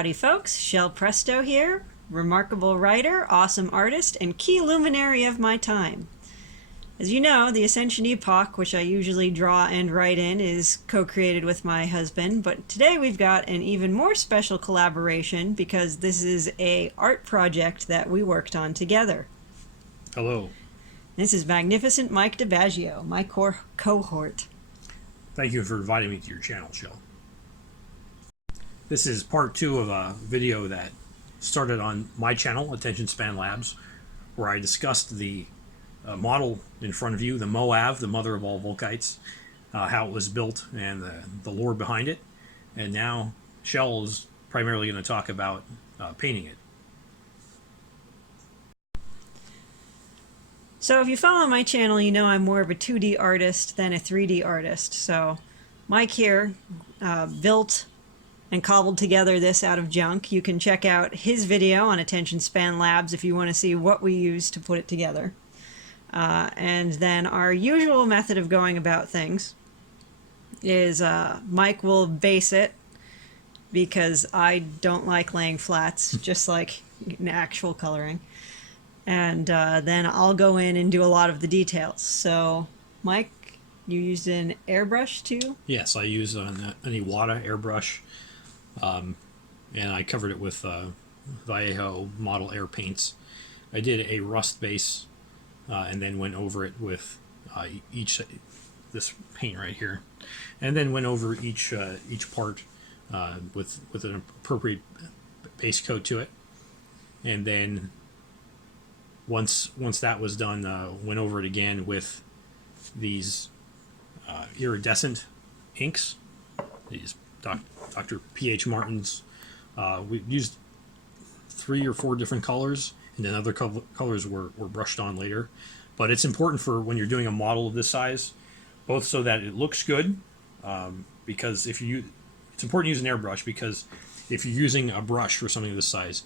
Howdy folks, Shell Presto here, remarkable writer, awesome artist, and key luminary of my time. As you know, the Ascension Epoch, which I usually draw and write in, is co-created with my husband, but today we've got an even more special collaboration because this is an art project that we worked on together. Hello. This is Magnificent Mike DiBaggio, my cohort. Thank you for inviting me to your channel, Shell. This is part 2 of a video that started on my channel, Attention Span Labs, where I discussed the model in front of you, the Moav, the mother of all Volkites, how it was built and the lore behind it. And now Shell is primarily going to talk about painting it. So if you follow my channel, you know I'm more of a 2D artist than a 3D artist. So Mike here built and cobbled together this out of junk. You can check out his video on Attention Span Labs if you want to see what we used to put it together. And then our usual method of going about things is Mike will base it because I don't like laying flats, just like in actual coloring. And then I'll go in and do a lot of the details. So Mike, you used an airbrush too? Yes, I used an Iwata airbrush. And I covered it with Vallejo model air paints. I did a rust base and then went over it with this paint right here, and then went over each part with an appropriate base coat to it. And then once that was done, went over it again with these iridescent inks. These Dr. P.H. Martin's. We used 3 or 4 different colors, and then other colors were brushed on later. But it's important for when you're doing a model of this size, both so that it looks good, because it's important to use an airbrush, because if you're using a brush for something this size,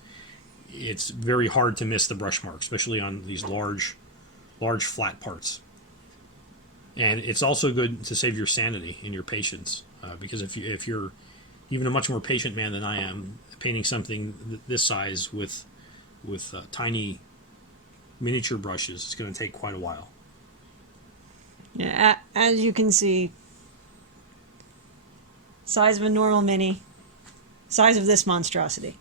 it's very hard to miss the brush mark, especially on these large flat parts. And it's also good to save your sanity and your patience. Because if you're even a much more patient man than I am, painting something this size with tiny miniature brushes, it's going to take quite a while. Yeah, as you can see, size of a normal mini, size of this monstrosity.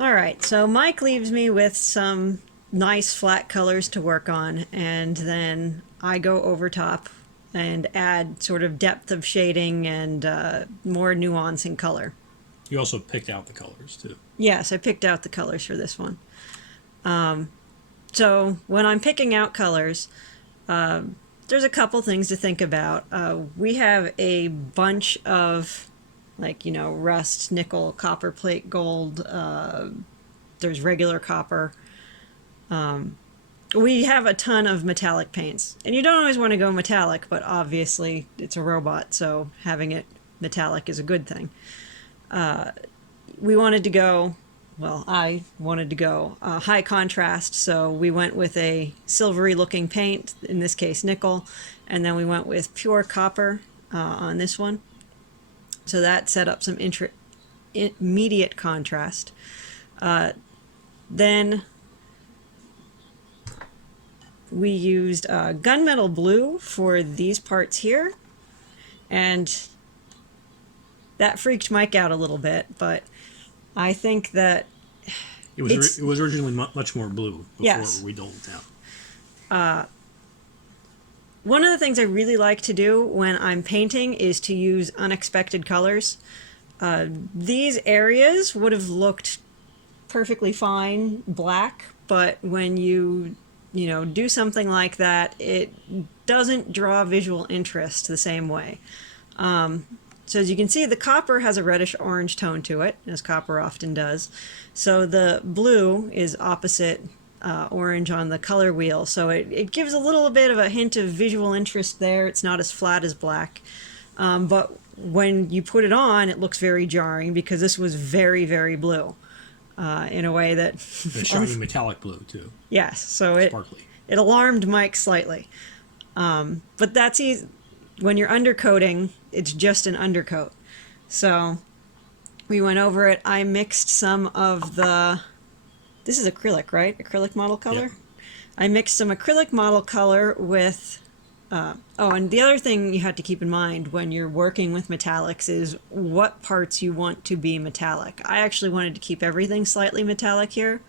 Alright, so Mike leaves me with some nice flat colors to work on, and then I go over top and add sort of depth of shading and more nuance in color. You also picked out the colors too. Yes, I picked out the colors for this one. So when I'm picking out colors, there's a couple things to think about. We have a bunch of, like, rust, nickel, copper plate, gold, there's regular copper. We have a ton of metallic paints, and you don't always want to go metallic, but obviously it's a robot, so having it metallic is a good thing. We wanted to go, well, I wanted to go high contrast, so we went with a silvery looking paint, in this case nickel, and then we went with pure copper on this one. So that set up some immediate contrast. Then we used gunmetal blue for these parts here, and that freaked Mike out a little bit, but I think that it was originally much more blue before we dulled it down. One of the things I really like to do when I'm painting is to use unexpected colors. These areas would have looked perfectly fine black, but when you do something like that, it doesn't draw visual interest the same way. So as you can see, the copper has a reddish orange tone to it, as copper often does. So the blue is opposite orange on the color wheel, so it gives a little bit of a hint of visual interest there. It's not as flat as black. But when you put it on, it looks very jarring because this was very, very blue. In a way that... A shiny metallic blue, too. Yes, so it alarmed Mike slightly. But that's easy. When you're undercoating, it's just an undercoat. So we went over it. I mixed some of the, this is acrylic, right? Acrylic model color? Yep. I mixed some acrylic model color with, oh, and the other thing you have to keep in mind when you're working with metallics is what parts you want to be metallic. I actually wanted to keep everything slightly metallic here.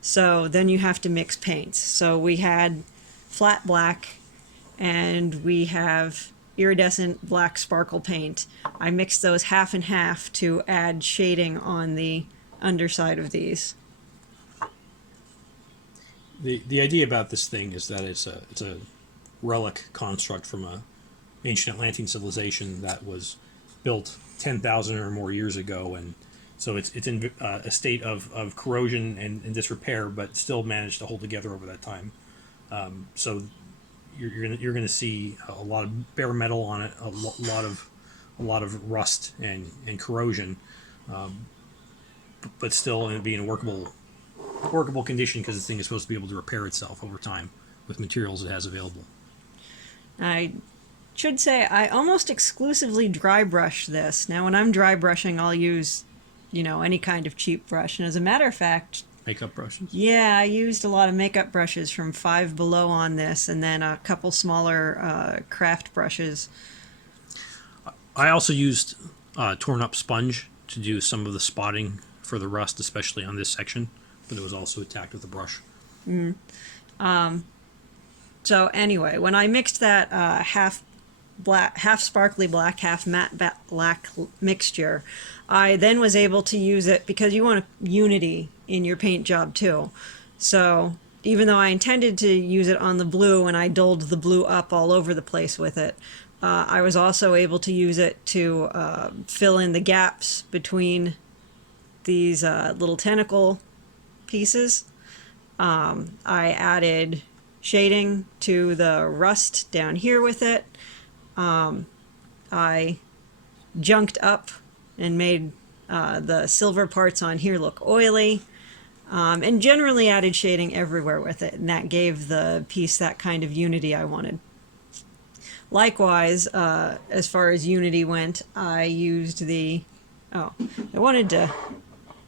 So then you have to mix paints. So we had flat black and we have iridescent black sparkle paint. I mixed those half and half to add shading on the underside of these. The idea about this thing is that it's a relic construct from a ancient Atlantean civilization that was built 10,000 or more years ago, and so it's in a state of corrosion and disrepair, but still managed to hold together over that time. So you're gonna see a lot of bare metal on it, a lot of rust and corrosion, but still be in a workable condition because this thing is supposed to be able to repair itself over time with materials it has available. I should say I almost exclusively dry brush this. Now when I'm dry brushing, I'll use, any kind of cheap brush. And as a matter of fact, Makeup brushes? yeah, I used a lot of makeup brushes from Five Below on this, and then a couple smaller craft brushes. I also used torn up sponge to do some of the spotting for the rust, especially on this section, but it was also attacked with a brush. So anyway, when I mixed that half sparkly black, half matte black mixture, I then was able to use it because you want unity in your paint job too. So even though I intended to use it on the blue and I dulled the blue up all over the place with it, I was also able to use it to fill in the gaps between these little tentacle pieces. I added shading to the rust down here with it. I junked up and made the silver parts on here look oily, and generally added shading everywhere with it, and that gave the piece that kind of unity I wanted. Likewise, as far as unity went, I used I wanted to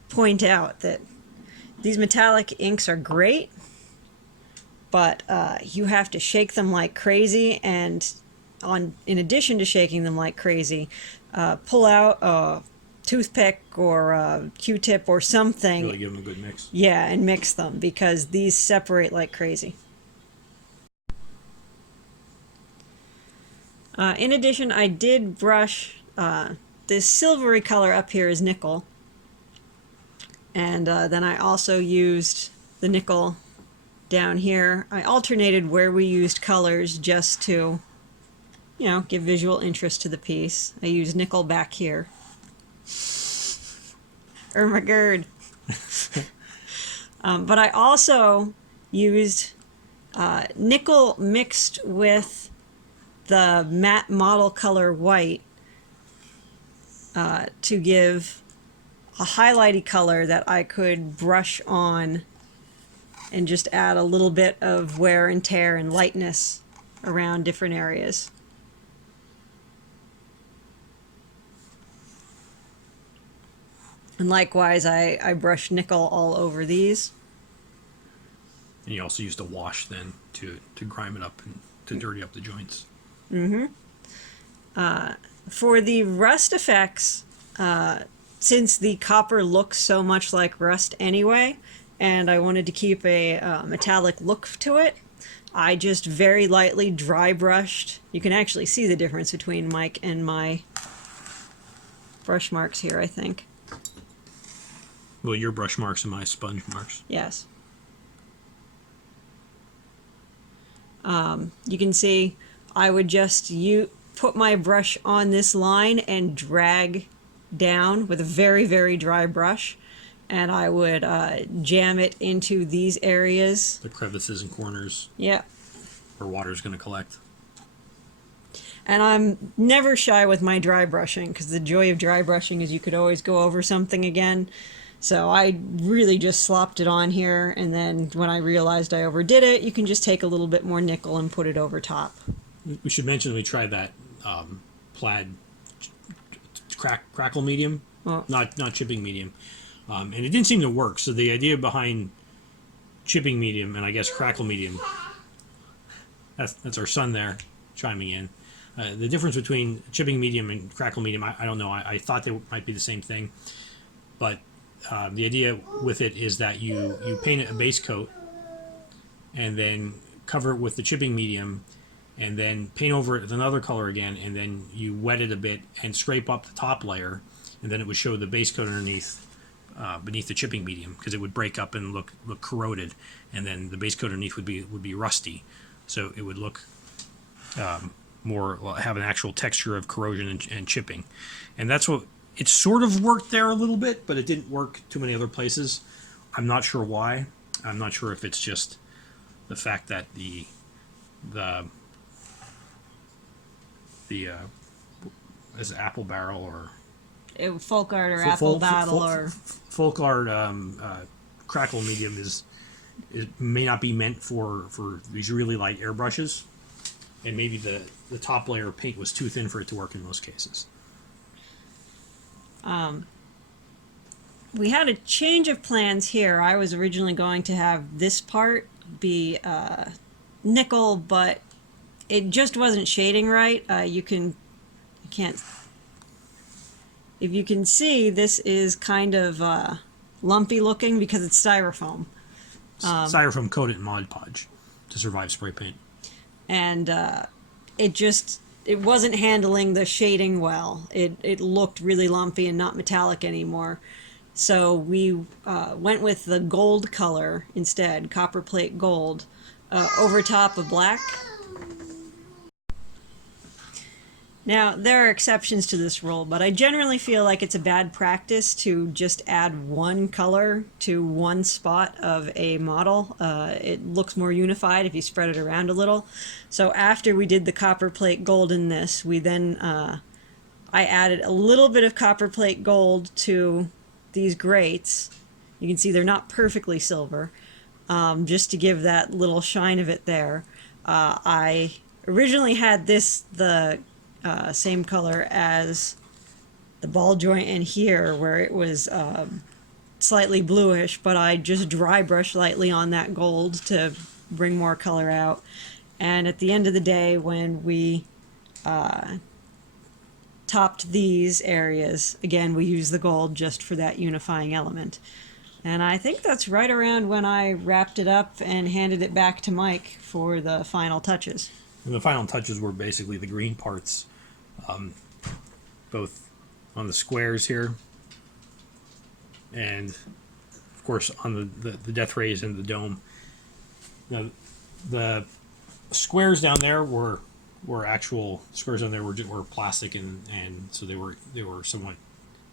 point out that these metallic inks are great, but you have to shake them like crazy, and in addition to shaking them like crazy, pull out a toothpick or a Q-tip or something. Really give them a good mix. Yeah, and mix them because these separate like crazy. In addition, I did brush this silvery color up here is nickel, and then I also used the nickel down here. I alternated where we used colors just to, give visual interest to the piece. I used nickel back here. Ermagerd. But I also used nickel mixed with the matte model color white to give a highlighty color that I could brush on and just add a little bit of wear and tear and lightness around different areas. And likewise, I brushed nickel all over these. And you also used a wash then to grime it up and to dirty up the joints. For the rust effects, since the copper looks so much like rust anyway, and I wanted to keep a metallic look to it, I just very lightly dry brushed. You can actually see the difference between Mike and my brush marks here, I think. Well, your brush marks and my sponge marks. Yes. You can see I would just put my brush on this line and drag down with a very, very dry brush, and I would jam it into these areas. The crevices and corners. Yeah. Where water's going to collect. And I'm never shy with my dry brushing, because the joy of dry brushing is you could always go over something again. So I really just slopped it on here, and then when I realized I overdid it, you can just take a little bit more nickel and put it over top. We should mention we tried that plaid Crackle medium, Oh. not chipping medium, and it didn't seem to work. So the idea behind chipping medium and I guess Crackle medium, that's our son there chiming in. The difference between chipping medium and Crackle medium, I don't know. I thought they might be the same thing, but the idea with it is that you paint it a base coat and then cover it with the chipping medium and then paint over it with another color again, and then you wet it a bit and scrape up the top layer, and then it would show the base coat underneath beneath the chipping medium, because it would break up and look corroded, and then the base coat underneath would be rusty, so it would look more, well, have an actual texture of corrosion and chipping. And that's what it sort of worked there a little bit, but it didn't work too many other places. I'm not sure why. I'm not sure if it's just the fact that the is it apple barrel or Folk art or apple battle or folk art Crackle medium is may not be meant for these really light airbrushes, and maybe the top layer of paint was too thin for it to work in most cases. We had a change of plans here. I was originally going to have this part be nickel, but it just wasn't shading right. If you can see, this is kind of lumpy looking because it's styrofoam. Styrofoam coated in Mod Podge to survive spray paint. And it wasn't handling the shading well. It looked really lumpy and not metallic anymore. So we went with the gold color instead, copper plate gold, over top of black. Now, there are exceptions to this rule, but I generally feel like it's a bad practice to just add one color to one spot of a model. It looks more unified if you spread it around a little. So after we did the copper plate gold in this, we then, I added a little bit of copper plate gold to these grates. You can see they're not perfectly silver, just to give that little shine of it there. I originally had this, the same color as the ball joint in here, where it was slightly bluish, but I just dry brushed lightly on that gold to bring more color out. And at the end of the day, when we topped these areas, again, we used the gold just for that unifying element. And I think that's right around when I wrapped it up and handed it back to Mike for the final touches. And the final touches were basically the green parts, both on the squares here and, of course, on the death rays and the dome. Now, the squares down there were actual squares down there were plastic, and so they were somewhat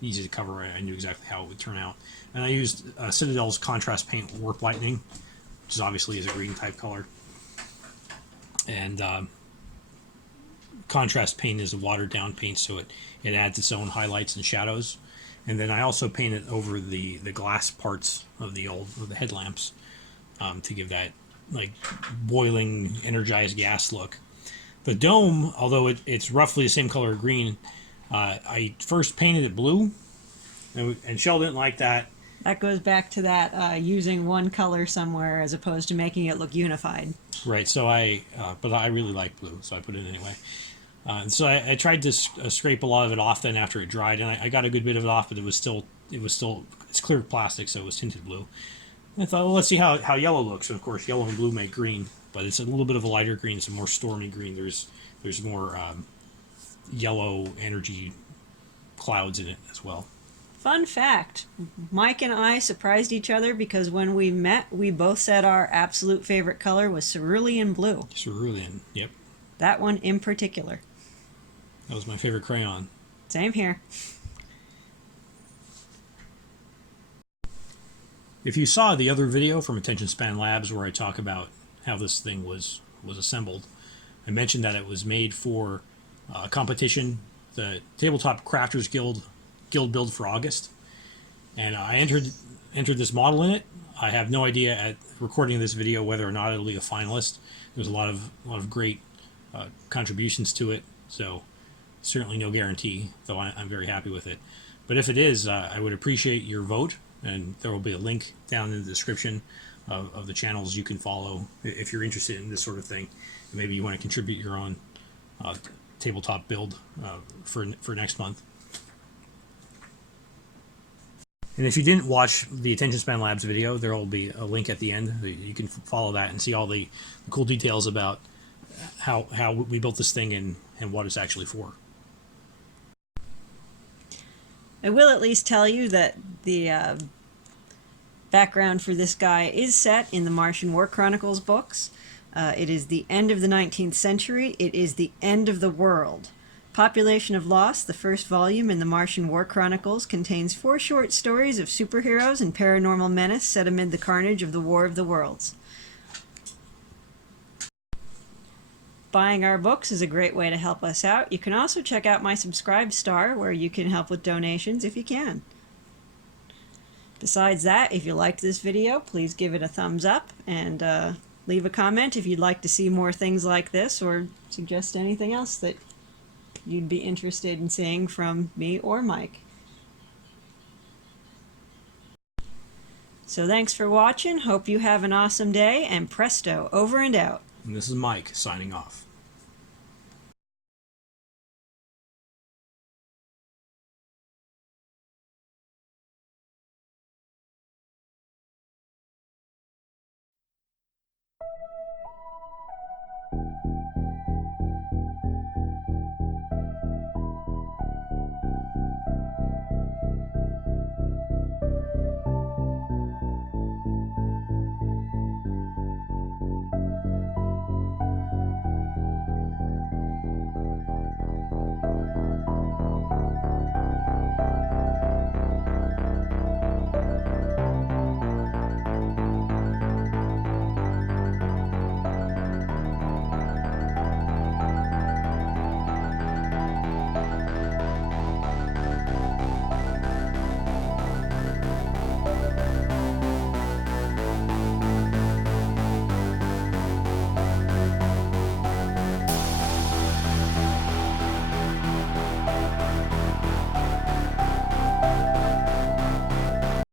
easy to cover. I knew exactly how it would turn out, and I used Citadel's contrast paint Warp Lightning, which is obviously is a green type color, and contrast paint is a watered down paint, so it adds its own highlights and shadows. And then I also painted over the glass parts of the headlamps to give that like boiling energized gas look. The dome, although it's roughly the same color green, I first painted it blue, and Shell didn't like that. That goes back to that using one color somewhere as opposed to making it look unified. Right. So but I really like blue, so I put it anyway. And so I tried to scrape a lot of it off then after it dried, and I got a good bit of it off, but it's clear plastic, so it was tinted blue. And I thought, well, let's see how yellow looks. And of course, yellow and blue make green, but it's a little bit of a lighter green. It's a more stormy green. There's more yellow energy clouds in it as well. Fun fact, Mike and I surprised each other because when we met, we both said our absolute favorite color was cerulean blue. Cerulean, yep. That one in particular. That was my favorite crayon. Same here. If you saw the other video from Attention Span Labs where I talk about how this thing was assembled, I mentioned that it was made for a competition, the Tabletop Crafters Guild build for August, and I entered this model in it. I have no idea at recording this video whether or not it'll be a finalist. There's a lot of great contributions to it, so Certainly no guarantee, though I'm very happy with it. But if it is, I would appreciate your vote, and there will be a link down in the description of the channels you can follow if you're interested in this sort of thing. Maybe you want to contribute your own tabletop build for next month. And if you didn't watch the Attention Span Labs video, there will be a link at the end. You can follow that and see all the cool details about how we built this thing and what it's actually for. I will at least tell you that the background for this guy is set in the Martian War Chronicles books. It is the end of the 19th century. It is the end of the world. Population of Lost, the first volume in the Martian War Chronicles, contains 4 short stories of superheroes and paranormal menace set amid the carnage of the War of the Worlds. Buying our books is a great way to help us out. You can also check out my Subscribe Star, where you can help with donations if you can. Besides that, if you liked this video, please give it a thumbs up and leave a comment if you'd like to see more things like this, or suggest anything else that you'd be interested in seeing from me or Mike. So thanks for watching. Hope you have an awesome day, and Presto, over and out. And this is Mike signing off.